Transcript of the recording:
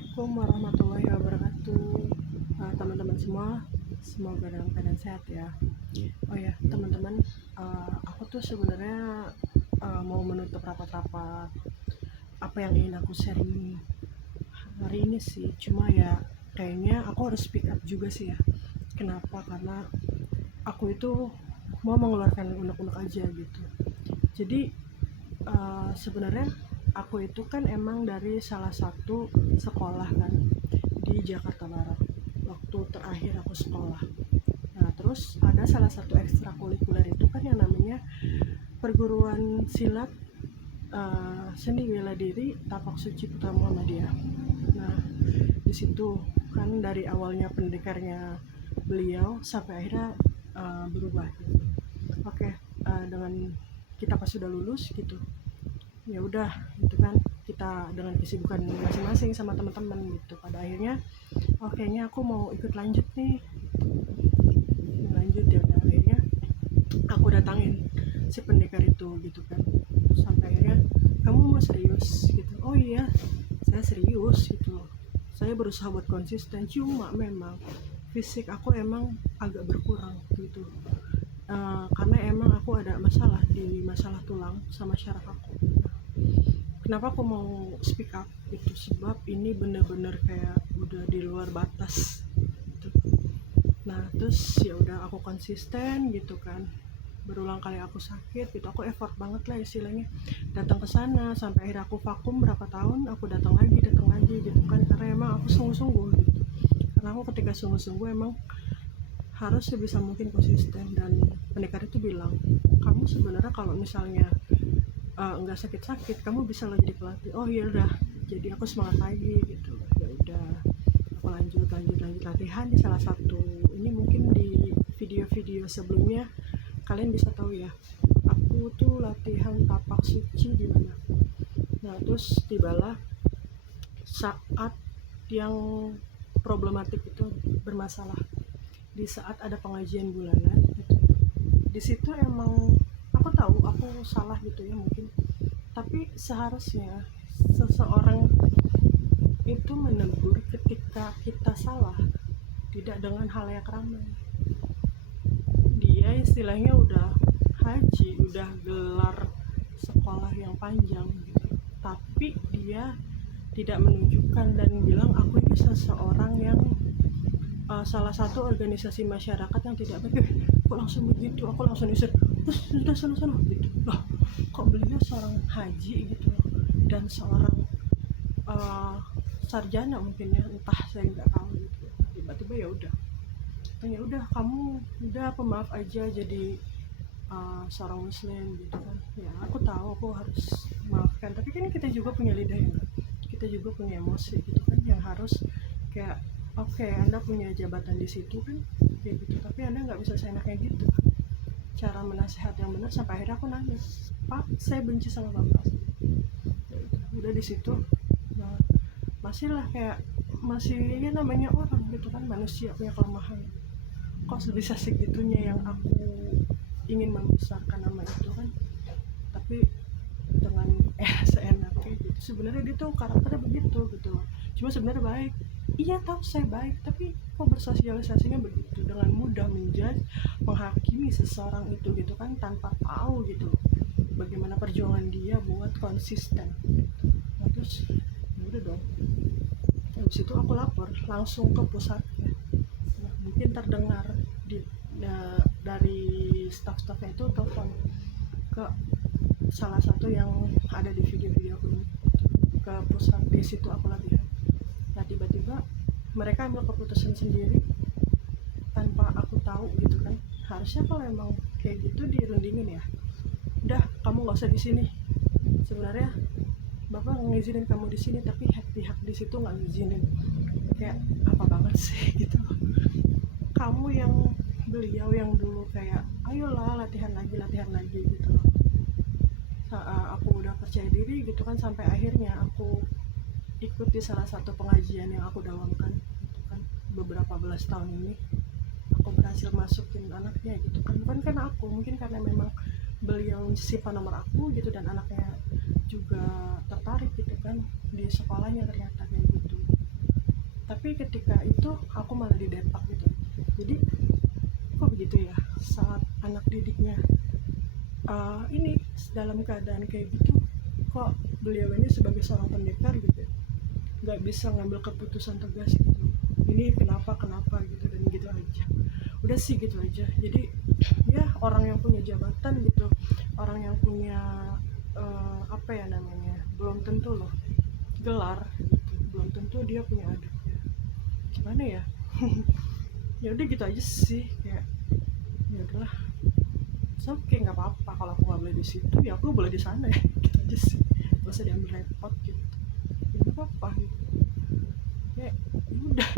Assalamualaikum warahmatullahi wabarakatuh. Teman-teman semua, semoga dalam keadaan sehat ya. Oh ya, teman-teman, aku tuh sebenarnya mau menutup rapat-rapat apa yang ingin aku sharing hari ini sih. Cuma ya kayaknya aku harus speak up juga sih ya. Kenapa? Karena aku itu mau mengeluarkan unek-unek aja gitu. Jadi sebenarnya aku itu kan emang dari salah satu sekolah kan di Jakarta Barat waktu terakhir aku sekolah. Nah terus ada salah satu ekstrakurikuler itu kan yang namanya perguruan silat seni bela diri Tapak Suci Putra Muhammadiyah. Nah di situ kan dari awalnya pendekarnya beliau sampai akhirnya berubah gitu. Oke, dengan kita pas sudah lulus gitu, ya udah itu kan kita dengan kesibukan masing-masing sama teman-teman gitu, pada akhirnya kayaknya aku mau ikut lanjut nih, lanjut. Ya udah akhirnya aku datangin si pendekar itu gitu kan, sampai akhirnya kamu mau serius gitu. Oh iya saya serius gitu, saya berusaha buat konsisten, cuma memang fisik aku emang agak berkurang gitu. Karena emang aku ada masalah tulang sama syaraf aku. Kenapa aku mau speak up itu sebab ini bener-bener kayak udah di luar batas gitu. Nah terus ya udah aku konsisten gitu kan, berulang kali aku sakit gitu, aku effort banget lah istilahnya datang ke sana sampai akhirnya aku vakum berapa tahun, aku datang lagi gitu kan, karena emang aku sungguh-sungguh gitu. Karena aku ketika sungguh-sungguh emang harus sebisa mungkin konsisten. Dan pendekar itu bilang, kamu sebenarnya kalau misalnya nggak sakit-sakit kamu bisa lo jadi pelatih. Oh ya udah, jadi aku semangat lagi gitu. Ya udah aku lanjut latihan di salah satu ini. Mungkin di video-video sebelumnya kalian bisa tahu ya, aku tuh latihan tapak suci di mana. Nah terus tibalah saat yang problematik itu bermasalah, di saat ada pengajian bulanan gitu. Di situ emang aku tahu aku salah gitu ya mungkin, tapi seharusnya seseorang itu menegur ketika kita salah, tidak dengan halayak ramai. Dia istilahnya udah haji, udah gelar sekolah yang panjang gitu, tapi dia tidak menunjukkan dan bilang aku ini seseorang yang salah satu organisasi masyarakat yang tidak baik. Kok langsung begitu, aku langsung diusir, terus sudah sana gitu loh. Kok beliau seorang haji gitu loh, dan seorang uh, sarjana mungkin ya, entah, saya nggak tahu gitu. Tiba-tiba ya udah kamu udah pemaaf aja jadi seorang muslim gitu kan. Ya aku tahu aku harus maafkan, tapi kan kita juga punya lidah ya, kita juga punya emosi gitu kan, yang harus kayak oke, anda punya jabatan di situ kan kayak gitu, tapi anda nggak bisa seenaknya gitu cara menasehat yang benar. Sampai akhirnya aku nangis, pak saya benci sama bapak. Udah di situ nah, masih lah kayak masih ya namanya orang gitu kan, manusia punya kelemahan. Kok bisa segitunya yang aku ingin membesarkan nama itu kan, tapi dengan seenaknya gitu. Sebenarnya dia tuh karakternya begitu gitu, cuma sebenarnya baik. Iya tahu saya baik, tapi kok bersosialisasinya begitu, dengan mudah menjudge, menghakimi seseorang itu gitu kan, tanpa tahu gitu bagaimana perjuangan dia buat konsisten. Nah terus ya udah dong, habis itu aku lapor langsung ke pusatnya. Nah, mungkin terdengar dari staff-staffnya itu telepon ke salah satu yang ada di video-video aku ini, ke pusat. Di situ aku latihan. Nah tiba-tiba mereka ambil keputusan sendiri tanpa aku tahu gitu kan. Harusnya kalau emang kayak gitu dirundingin ya, udah kamu nggak usah di sini. Sebenarnya bapak ngizinin kamu di sini, tapi pihak di situ nggak ngizinin. Kayak apa banget sih gitu. Kamu yang beliau yang dulu kayak ayolah latihan lagi gitu. Aku udah percaya diri gitu kan, sampai akhirnya aku ikut di salah satu pengajian yang aku dawamkan gitu kan, beberapa belas tahun ini aku berhasil masukin anaknya gitu kan. Bukan karena aku, mungkin karena memang beliau simpan nomor aku gitu, dan anaknya juga tertarik gitu kan di sekolahnya ternyata kayak gitu. Tapi ketika itu aku malah didepak gitu. Jadi kok begitu ya, saat anak didiknya ini dalam keadaan kayak gitu, kok beliau ini sebagai seorang pendekar gitu nggak bisa ngambil keputusan tegas gitu, ini kenapa kenapa gitu, dan gitu aja, udah sih gitu aja. Jadi ya orang yang punya jabatan gitu, orang yang punya apa ya namanya, belum tentu loh gelar gitu, belum tentu dia punya adabnya, gimana ya. Ya udah gitu aja sih, kayak ya udahlah, so kayak nggak apa-apa kalau aku nggak boleh di situ, ya aku boleh di sana ya. Gitu aja sih, nggak usah diambil repot gitu, ya nggak apa-apa gitu, ya udah.